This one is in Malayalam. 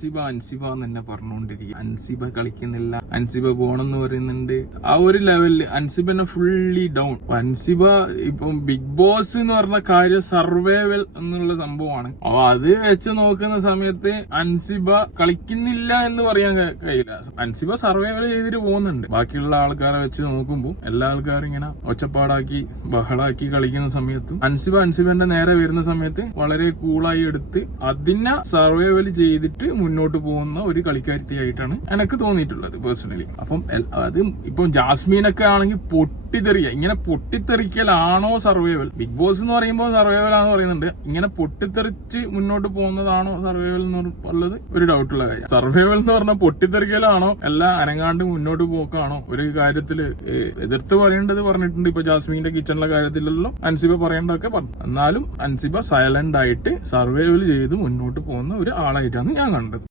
അൻസിബ എന്ന് തന്നെ പറഞ്ഞുകൊണ്ടിരിക്കുക. അൻസിബ കളിക്കുന്നില്ല, അൻസിബ പോണെന്ന് പറയുന്നുണ്ട്. ആ ഒരു ലെവലില് അൻസിബനെ ഫുള്ളി ഡൗൺ. അൻസിബ ഇപ്പം ബിഗ് ബോസ് എന്ന് പറഞ്ഞ കാര്യം സർവൈവൽ എന്നുള്ള സംഭവമാണ്. അപ്പൊ അത് വെച്ച് നോക്കുന്ന സമയത്ത് അൻസിബ കളിക്കുന്നില്ല എന്ന് പറയാൻ കഴിയില്ല. അൻസിബ സർവൈവൽ ചെയ്തിട്ട് പോകുന്നുണ്ട്. ബാക്കിയുള്ള ആൾക്കാരെ വെച്ച് നോക്കുമ്പോൾ എല്ലാ ആൾക്കാരും ഇങ്ങനെ ഒച്ചപ്പാടാക്കി ബഹളാക്കി കളിക്കുന്ന സമയത്തും അൻസിബന്റെ നേരെ വരുന്ന സമയത്ത് വളരെ കൂളായി എടുത്ത് അതിനെ സർവൈവൽ ചെയ്തിട്ട് മുന്നോട്ട് പോകുന്ന ഒരു കളിക്കാരിയായിട്ടാണ് എനിക്ക് തോന്നിയിട്ടുള്ളത് പേഴ്സണലി. അപ്പം അത് ഇപ്പം ജാസ്മീനൊക്കെ ആണെങ്കിൽ ഇങ്ങനെ പൊട്ടിത്തെറിക്കലാണോ സർവൈവൽ? ബിഗ് ബോസ് എന്ന് പറയുമ്പോൾ സർവൈവൽ ആണെന്ന് പറയുന്നുണ്ട്. ഇങ്ങനെ പൊട്ടിത്തെറിച്ച് മുന്നോട്ട് പോകുന്നതാണോ സർവൈവൽ എന്നുള്ളത് ഒരു ഡൗട്ടുള്ള കാര്യം. സർവൈവൽ എന്ന് പറഞ്ഞാൽ പൊട്ടിത്തെറിക്കലാണോ എല്ലാം അനങ്ങാണ്ട് മുന്നോട്ട് പോക്കാണോ? ഒരു കാര്യത്തില് എതിർത്ത് പറയേണ്ടത് പറഞ്ഞിട്ടുണ്ട്. ഇപ്പൊ ജാസ്മീന്റെ കിച്ചണിലെ കാര്യത്തിലെല്ലാം അൻസിബ പറയേണ്ടതൊക്കെ പറഞ്ഞു. എന്നാലും അൻസിബ സൈലന്റ് ആയിട്ട് സർവൈവൽ ചെയ്ത് മുന്നോട്ട് പോകുന്ന ഒരു ആളായിട്ടാണ് ഞാൻ കണ്ടത്.